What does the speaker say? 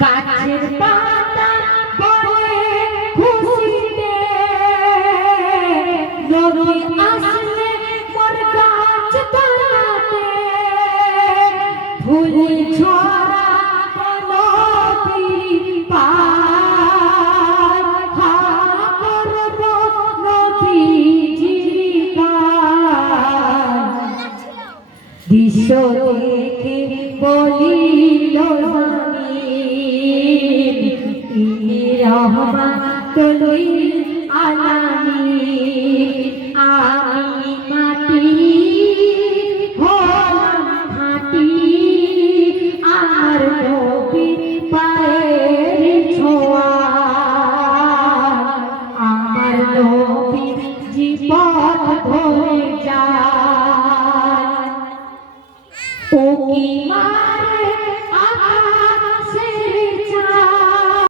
গাছের পাতা পড়ে খুশিতে নবী আসলে মোর গাছ তলাতে ফুল ঝরা নবীর পার হা করব নবীজির গান দৃশ্য দেখে বলিল